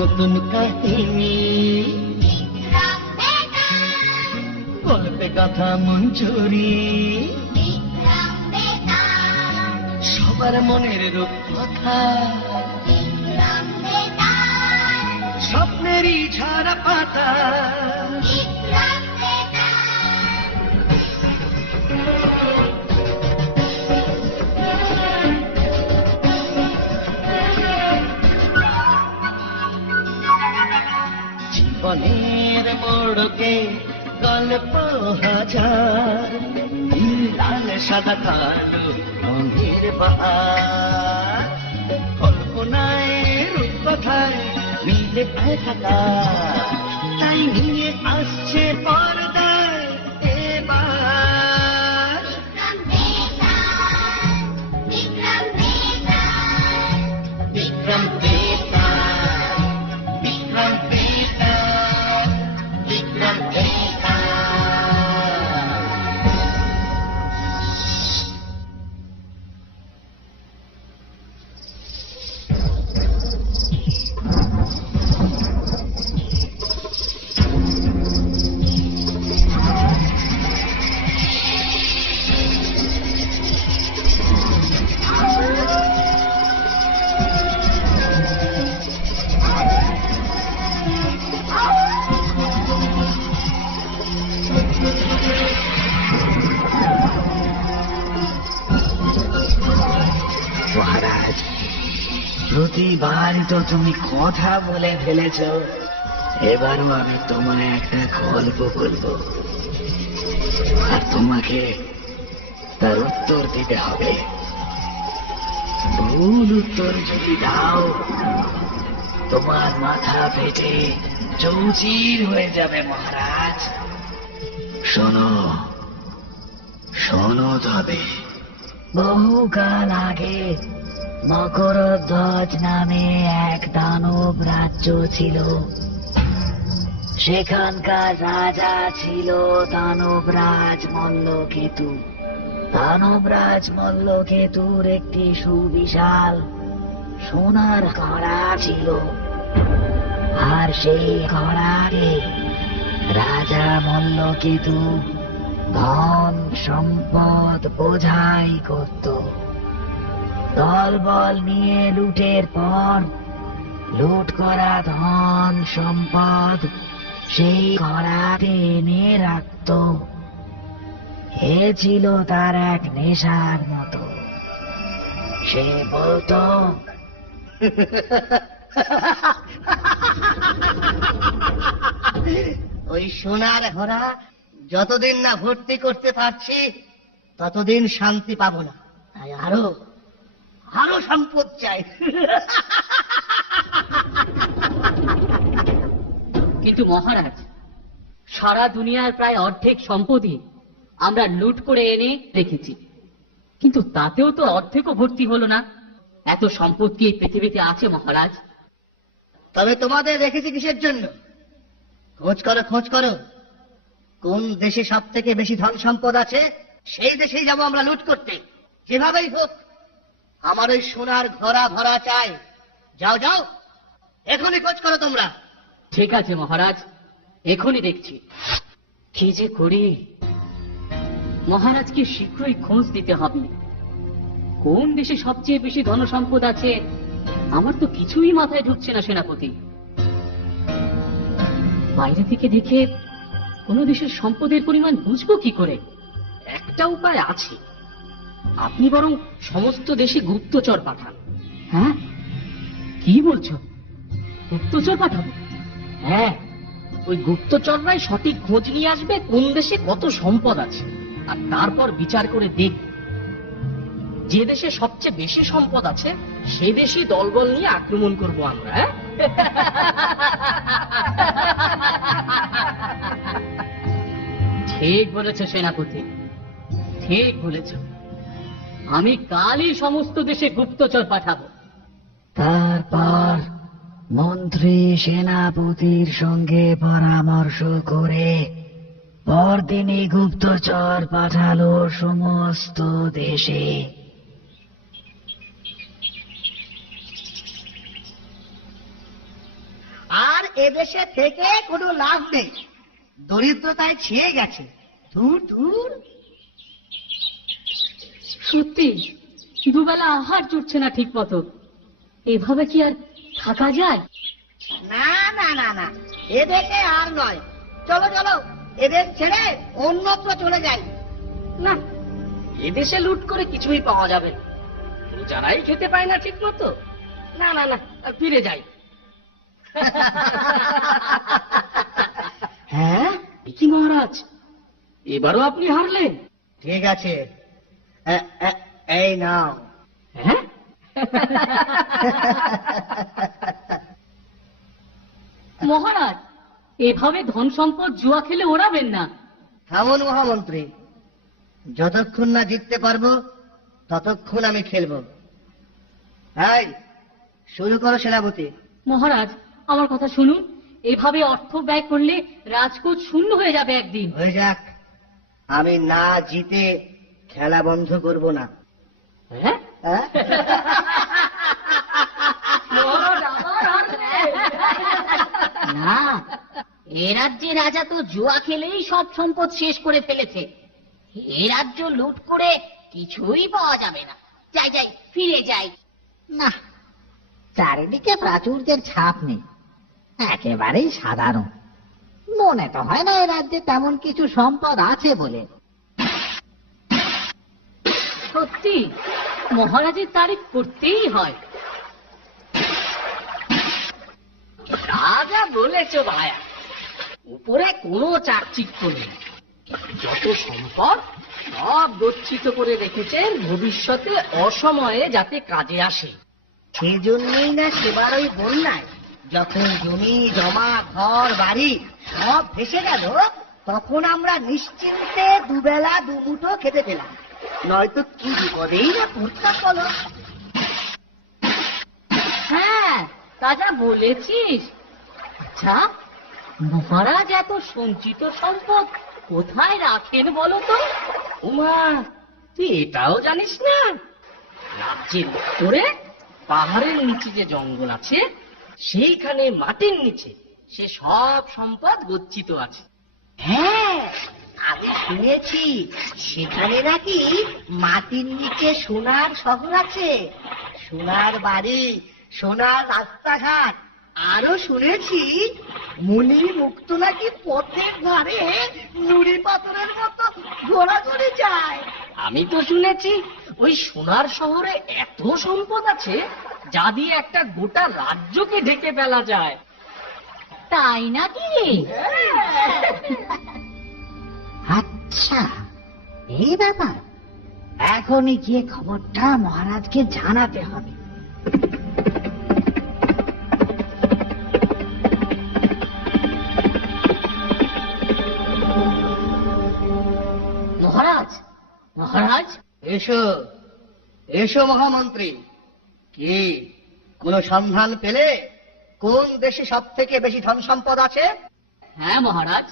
নতুন কাহিনী গল্পে কথা মঞ্জুরি সবার মনের রূপ কথা স্বপ্নেরই ঝরা পাতা জীবনের মোড়কে গল্প হাজার লাল সাদা কালো রঙের বাহার কল্পনায় রূপকথায় মিলে একাকার তাই নিয়ে আসছে পর্দায় এবার বিক্রম বেতার বিক্রম বেতার বিক্রম বেতার। মহারাজ, প্রতিবারই তো তুমি কথা বলে ফেলেছ, এবারও আমি তোমায় একটা গল্প বলবো আর তোমাকে তার উত্তর দিতে হবে। ভুল উত্তর যদি দাও তোমার মাথা ফেটে চৌচির হয়ে যাবে মহারাজ। শোনো শোনো তবে, বহুকাল আগে মকরধ্বজ নামে এক দানব রাজ্য ছিল। সেখানকার রাজা ছিল দানবরাজ মল্লকেতু। দানবরাজ মল্লকেতুর একটি সুবিশাল সোনার ঘোড়া ছিল, আর সেই ঘোড়াকে রাজা মল্লকেতু ধন সম্পদ বোঝাই করত। দলবল নিয়ে লুটের পর লুট করা ধন সম্পদ সেই ঘোড়াতে এনে রাখত। এ ছিল তার এক নেশার মতো। সে বলতো, ওই সোনার ঘোড়া যতদিন না ভর্তি করতে পারছি ততদিন শান্তি পাবো না, তাই আরো আরো সম্পদ চাই। কিন্তু মহারাজ, সারা দুনিয়ার প্রায় অর্ধেক সম্পদই আমরা লুট করে এনে রেখেছি, কিন্তু তাতেও তো অর্ধেকও ভর্তি হলো না। এত সম্পদ কি এই পৃথিবীতে আছে মহারাজ? তবে তোমাদের রেখেছি কিসের জন্য? খোঁজ করো খোঁজ করো, কোন দেশে সব থেকে বেশি ধন সম্পদ আছে সেই দেশেই যাব আমরা লুট করতে, যেভাবেই হোক। আমার ওই সোনার ঘোড়া ভরা চাই। যাও যাও, এখনই খোঁজ করো তোমরা। ঠিক আছে মহারাজ, এখনই দেখছি। কি যে করি, মহারাজকে শীঘ্রই খোঁজ দিতে হবে। কোন দেশে সবচেয়ে বেশি ধন সম্পদ আছে আমার তো কিছুই মাথায় ঢুকছে না সেনাপতি। বাইরে থেকে দেখে কোন দেশের সম্পদের পরিমাণ বুঝবো কি করে? একটা উপায় আছে, আপনি বরং সমস্ত দেশে গুপ্তচর পাঠান। হ্যাঁ, কি বলছো? গুপ্তচর পাঠাবো? হ্যাঁ, ওই গুপ্তচররাই সঠিক খোঁজ নিয়ে আসবে কোন দেশে কত সম্পদ আছে, আর তারপর বিচার করে দেখ যে দেশে সবচেয়ে বেশি সম্পদ আছে সে দেশই দলবল নিয়ে আক্রমণ করবো আমরা। ঠিক বলেছ সেনাপতি, ঠিক বলেছ। আমি কালই সমস্ত দেশে গুপ্তচর পাঠাবো। তারপর মন্ত্রী সেনাপতির সঙ্গে পরামর্শ করে পরদিনই গুপ্তচর পাঠালো সমস্ত দেশে। এদেশে থেকে কোনো লাভ নেই, দরিদ্রতায় ছেয়ে গেছে। দূর দূর। সত্যি দুবেলা আহার জুটছে না ঠিক মতো, এভাবে কি আর থাকা যায়? না না না না, এদেশে আর নয়। চলো চলো, এদের ছেড়ে অন্যত্র চলে যাই। না, এদেশে লুট করে কিছুই পাওয়া যাবে না, যারাই খেতে পায় না ঠিক মতো। না না না, ফিরে যাই। হ্যাঁ, কি মহারাজ, এবারও আপনি হারলেন? ঠিক আছে, এই নাও। হ্যাঁ, মহারাজ এভাবে ধন সম্পদ জুয়া খেলে ওড়াবেন না। থামুন মহামন্ত্রী, যতক্ষণ না জিততে পারবো ততক্ষণ আমি খেলবো। এই, শুরু করো সেনাপতি। মহারাজ আমার কথা শুনুন, এভাবে অর্থ ব্যয় করলে রাজকোট শূন্য হয়ে যাবে একদিন। হয়ে যাক, আমি না জিতে খেলা বন্ধ করব না। হ্যাঁ? হ্যাঁ? মহারাজ আবার হারলেন। না, এ রাজ্যে রাজা তো জুয়া খেলেই সব সম্পদ শেষ করে ফেলেছে। এ রাজ্য লুট করে কিছুই পাওয়া যাবে না। যাই যাই, ফিরে যাই। না, চারিদিকে প্রাচুর্যের ছাপ নেই, একেবারেই সাধারণ। মনে তো হয় না এ রাজ্যে তেমন কিছু সম্পদ আছে বলে। সত্যি মহারাজের তারিফ করতেই হয়। রাজা বলেছো ভায়া, উপরে কোনো চাকচিক্য নেই। যত সম্পদ সব গচ্ছিত করে রেখেছেন ভবিষ্যতে অসময়ে যাতে কাজে আসে। সেজন্যই না সেবার ওই বন্যায় যখন জমি জমা ঘর বাড়ি সব ভেসে গেল, তখন আমরা নিশ্চিন্তে দুবেলা দুমুঠো খেতে পেলাম। নয়তো কি বিপদেই না পড়তাম বলো। হ্যাঁ, তা যা বলেছিস। আচ্ছা, মহারাজ এত সঞ্চিত সম্পদ কোথায় রাখেন বলো তো? উমা, তুই এটাও জানিস না? রাজ্যের উত্তরে পাহাড়ের নিচে যে জঙ্গল আছে, সেইখানে মাটির নিচে সে সব সম্পদ গচ্ছিত আছে। হ্যাঁ, আমি শুনেছি সেখানে নাকি মাটির নিচে সোনার শহর আছে, সোনার বাড়ি, সোনার রাস্তাঘাট। আরো শুনেছি মুনি মুক্ত নাকি পথের ধারে নুড়ি পাথরের মতো ঘোরাঘুরি যায়। আমি তো শুনেছি ওই সোনার শহরে এত সম্পদ আছে যা দিয়ে একটা গোটা রাজ্যকে ঢেকে ফেলা যায়। তাই নাকি? আচ্ছা, এই ব্যাপার। এখনই গিয়ে খবরটা মহারাজকে জানাতে হবে। মহারাজ, মহারাজ, এসো এসো মহামন্ত্রী। কি কোনো সন্ধান পেলে? কোন দেশে সব থেকে বেশি ধন সম্পদ আছে? হ্যাঁ মহারাজ,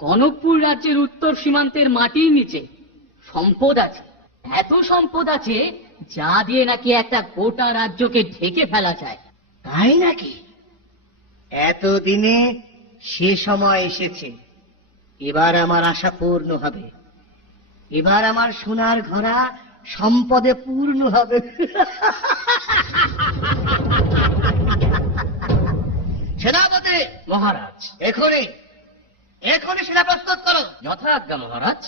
কনকপুর রাজ্যের উত্তর সীমান্তের মাটির নিচে সম্পদ আছে। এত সম্পদ আছে যা দিয়ে নাকি একটা গোটা রাজ্যকে ঢেকে ফেলা যায়। তাই নাকি? এতদিনে সে সময় এসেছে। এবার আমার আশা পূর্ণ হবে। এবার আমার সোনার ঘোড়া সম্পদে পূর্ণ হবে। সেনাপতি মহারাজ, এখনই এখনই সেনা প্রস্তুত করো। যথাজ্ঞা মহারাজ।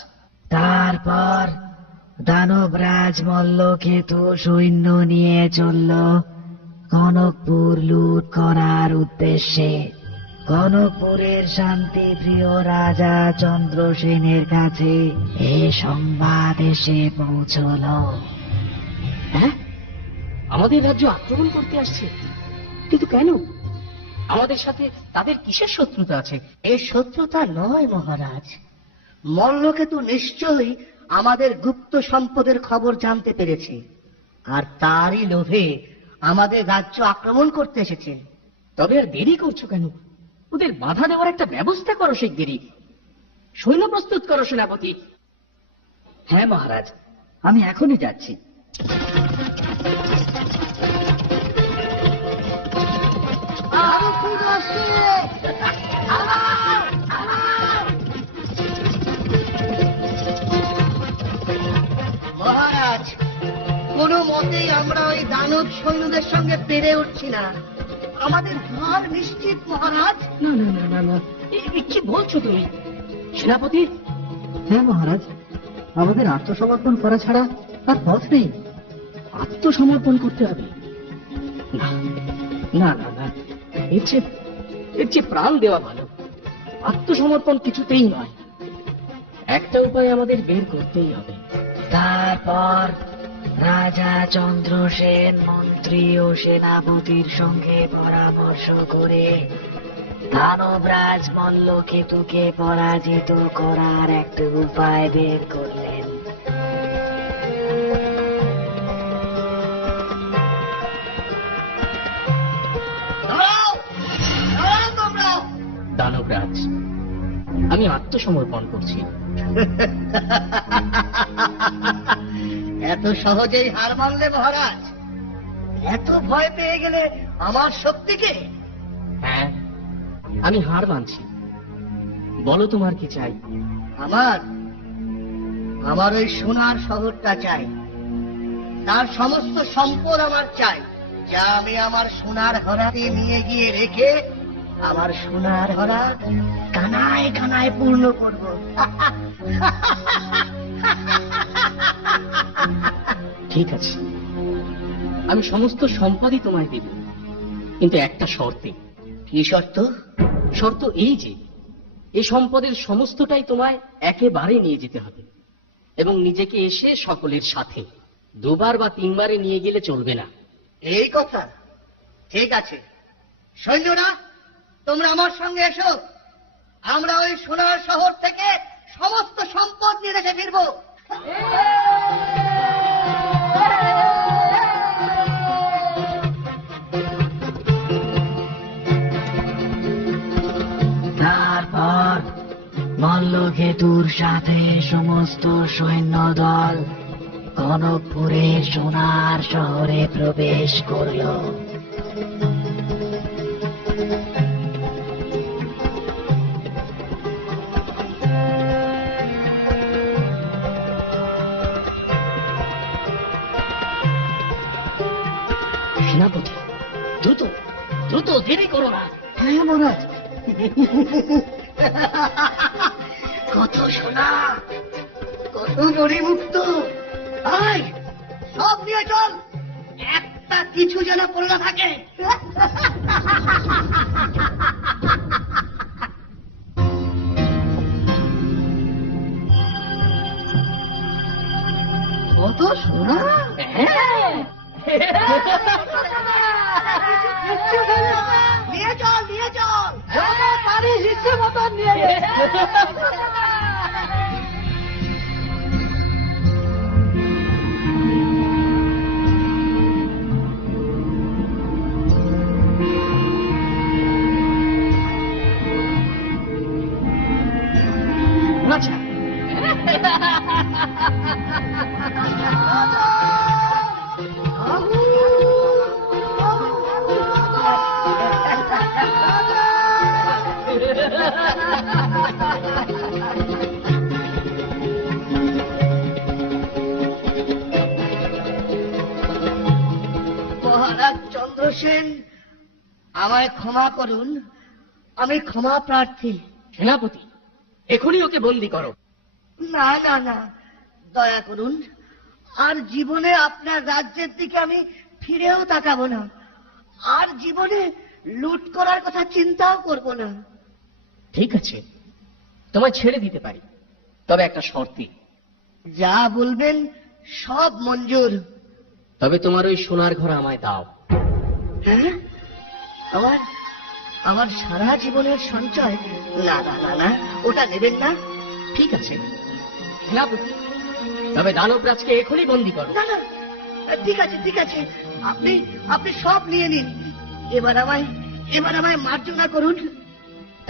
তারপর দানবরাজ মল্লকেতু সৈন্য নিয়ে চলল কনকপুর লুট করার উদ্দেশ্যে। কনকপুরের শান্তিপ্রিয় রাজা চন্দ্রসেনের কাছে এই সংবাদ এসে পৌঁছল। হ্যাঁ, আমাদের রাজ্য আক্রমণ করতে আসছে, কিন্তু কেন? আমাদের সাথে তাদের কিসের শত্রুতা আছে? এই শত্রুতা নয় মহারাজ, মল্লকেতু নিশ্চয়ই আমাদের গুপ্ত সম্পদের খবর জানতে পেরেছে, আর তারই লোভে আমাদের রাজ্য আক্রমণ করতে এসেছে। তবে আর দেরি করছো কেন? ওদের বাধা দেওয়ার একটা ব্যবস্থা করো শিগগিরই। সৈন্য প্রস্তুত করো সেনাপতি। হ্যাঁ মহারাজ, আমি এখনই যাচ্ছি। আরো এই দানব সৈন্যদের সঙ্গে পেরে উঠছি না। আমাদের হার নিশ্চিত মহারাজ। না না না না না, কি বলছো তুমি সেনাপতি? হ্যাঁ মহারাজ, আমাদের আত্মসমর্পণ করা ছাড়া আর পথ নেই। আত্মসমর্পণ করতে হবে? না না না না, এর চেয়ে প্রাণ দেওয়া ভালো। আত্মসমর্পণ কিছুতেই নয়। একটা উপায় আমাদের বের করতেই হবে। তারপর রাজা চন্দ্রসেন মন্ত্রী ও সেনাপতির সঙ্গে পরামর্শ করে দানবরাজ মল্লকেতুকে পরাজিত করার একটা উপায় বের করলেন। দাঁড়াও, দাঁড়াও তোমরা। দানবরাজ, আমি আত্মসমর্পণ করছি। এত সহজেই হার মানলে মহারাজ? এত ভয় পেয়ে গেলে আমার শক্তিকে? হ্যাঁ, আমি হার মানছি। বলো তোমার কি চাই? আমার ওই সোনার শহরটা চাই। তার সমস্ত সম্পদ আমার চাই, যা আমি আমার সোনার হরাতে নিয়ে গিয়ে রেখে আমার সোনার হরা কানায় কানায় পূর্ণ করব। ঠিক আছে, আমি সমস্ত সম্পদই তোমায় দেব, কিন্তু একটা শর্তে। কি শর্ত? শর্ত এই যে এই সম্পদের সমস্তটাই তোমায় একেবারে নিয়ে যেতে হবে, এবং নিজেকে এসে সকলের সাথে দুবার বা তিনবারে নিয়ে গেলে চলবে না। এই কথা? ঠিক আছে, সৈন্যরা তোমরা আমার সঙ্গে এসো। আমরা ওই সোনার শহর থেকে সমস্ত সম্পদ নিয়ে দেশে ফিরবো। তারপর মল্লকেতুর সাথে সমস্ত সৈন্যদল কনকপুরের সোনার শহরে প্রবেশ করল। সেনাপতি, দ্রুত দ্রুত, দেরি করো না। হ্যাঁ মহারাজ। কত সোনা, কত মণিমুক্ত, আয় সব নিয়ে চল, একটা কিছু যেন পড়ে না থাকে। কত সোনা! হ্যাঁ, নিয়ে চল, নিয়ে চল। পারিস ইচ্ছে মতন নিয়ে নে। আচ্ছা, মহারাজ চন্দ্রসেন, আমায় ক্ষমা করুন, আমি ক্ষমা প্রার্থী। সেনাপতি, এখনই ওকে বন্দি করো। না না না, দয়া করুন, আর জীবনে আপনার রাজ্যের দিকে আমি ফিরেও তাকাবো না, আর জীবনে লুট করার কথা চিন্তাও করব না। ঠিক আছে, তোমায় ছেড়ে দিতে পারি, তবে একটা শর্তে। যা বলবেন সব মঞ্জুর। তবে তোমার ওই সোনার ঘর আমায় দাও। হ্যাঁ, আমার আমার সারা জীবনের সঞ্চয়? না না না না, ওটা নেবেন না। ঠিক আছে সেনাপতি, তবে দানবরাজকে এখনই বন্দি করো। না না, ঠিক আছে ঠিক আছে, আপনি আপনি সব নিয়ে নিন। এবার আমায় মার্জনা করুন।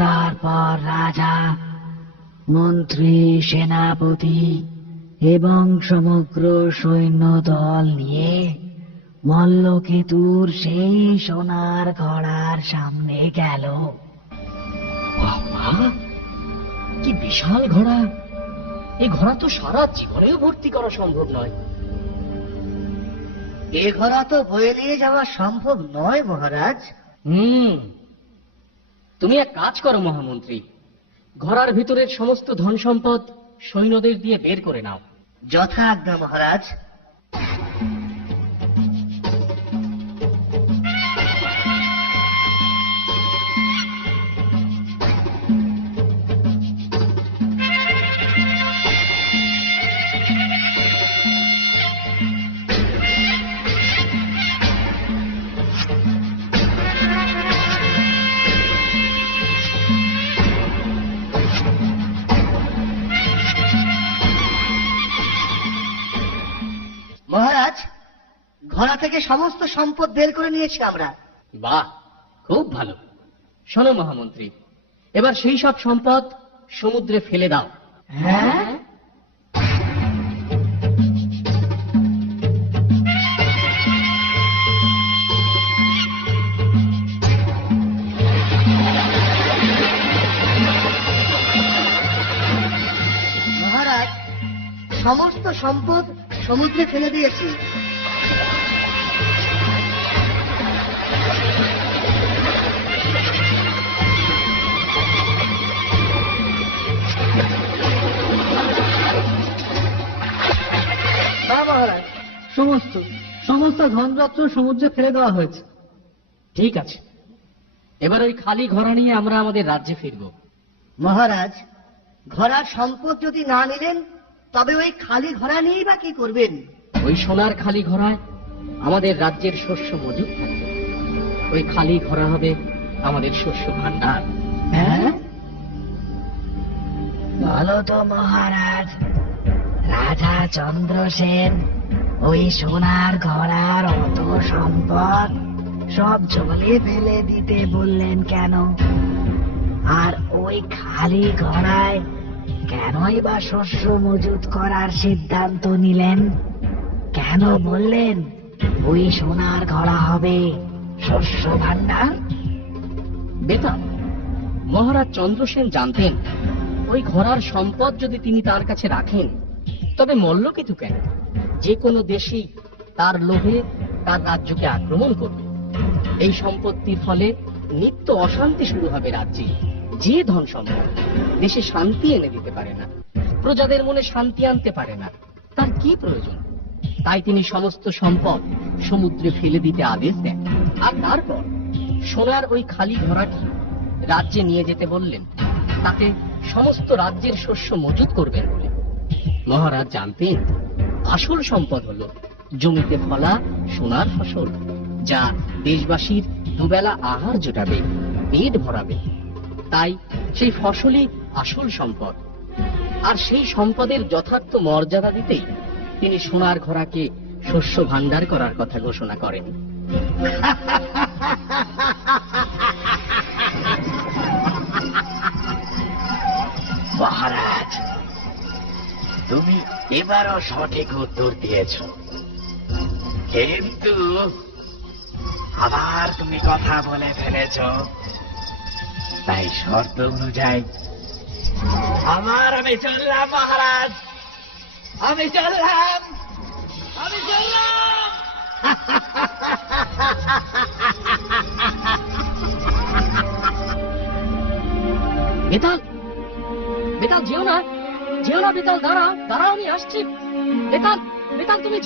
তারপর রাজা, মন্ত্রী, সেনাপতি এবং সমগ্র সৈন্যদল নিয়ে মল্লকেতুর সেই সোনার ঘোড়ার সামনে গেল। বাবা, কি বিশাল ঘোড়া! এই ঘোড়া তো সারা জীবনেও ভর্তি করা সম্ভব নয়। এ ঘোড়া তো বয়ে নিয়ে যাওয়া সম্ভব নয় মহারাজ। তুমি এক কাজ করো মহামন্ত্রী, ঘোড়ার ভিতরের সমস্ত ধন সম্পদ সৈন্যদের দিয়ে বের করে নাও। যথা আজ্ঞা মহারাজ। মহারাজ, ঘোড়া থেকে সমস্ত সম্পদ বের করে নিয়েছি আমরা। বাহ, খুব ভালো। শোনো মহামন্ত্রী, এবার সেই সব সম্পদ সমুদ্রে ফেলে দাও। হ্যাঁ? মহারাজ, সমস্ত সম্পদ সমুদ্রে ফেলে দিয়েছি। না মহারাজ, সমস্ত সমস্ত ধনরত্ন সমুদ্রে ফেলে দেওয়া হয়েছে। ঠিক আছে, এবার ওই খালি ঘোড়া নিয়ে আমরা আমাদের রাজ্যে ফিরব। মহারাজ, ঘোড়ার সম্পদ যদি না নিলেন তবে ওই খালি ঘোড়া নিয়েই বা কি করবেন? ওই সোনার খালি ঘোড়ায় আমাদের রাজ্যের শস্য মজুদ থাকবে। ওই খালি ঘোড়া হবে আমাদের শস্য ভান্ডার। হ্যাঁ? বলো তো মহারাজ, রাজা চন্দ্রসেন ওই সোনার ঘোড়ার অত সম্পদ সব জলে ফেলে দিতে বললেন কেন? আর ওই খালি ঘোড়ায় কেনই বা শস্য মজুত করার সিদ্ধান্ত নিলেন? কেন বললেন ওই সোনার ঘোড়া হবে শস্য ভান্ডার? বেতাল, মহারাজ চন্দ্রসেন জানতেন ওই ঘোড়ার সম্পদ যদি তিনি তার কাছে রাখেন তবে মল্লকেতু কেন যে কোনো দেশই তার লোভে তার রাজ্যকে আক্রমণ করবে। এই সম্পত্তির ফলে নিত্য অশান্তি শুরু হবে রাজ্যে। যে ধন সম্পদ দেশে শান্তি এনে দিতে পারে না, প্রজাদের মনে শান্তি আনতে পারে না, তার কি প্রয়োজন? তাই তিনি সমস্ত সম্পদ সমুদ্রে ফেলে দিতে আদেশ দেন। আর তারপর সোনার ওই খালি ঘোড়াটি রাজ্যে নিয়ে যেতে বললেন, তাতে সমস্ত রাজ্যের শস্য মজুত করবেন বলে। মহারাজ জানতেন আসল সম্পদ হলো জমিতে ফলা সোনার ফসল, যা দেশবাসীর দুবেলা আহার জোটাবে, পেট ভরাবে। তাই সেই ফসলই আসল সম্পদ। আর সেই সম্পদের যথার্থ মর্যাদা দিতেই তিনি সোনার ঘোড়াকে শস্য ভান্ডার করার কথা ঘোষণা করেন। মহারাজ, তুমি এবারও সঠিক উত্তর দিয়েছ, কিন্তু আবার তুমি কথা বলে ফেলেছ। তাই শর্ত অনুযায়ী আমি চললাম মহারাজ, আমি চললাম। বেতাল, বেতাল যেও না, বেতাল, দাঁড়াও, আমি আসছি। বেতাল, তুমি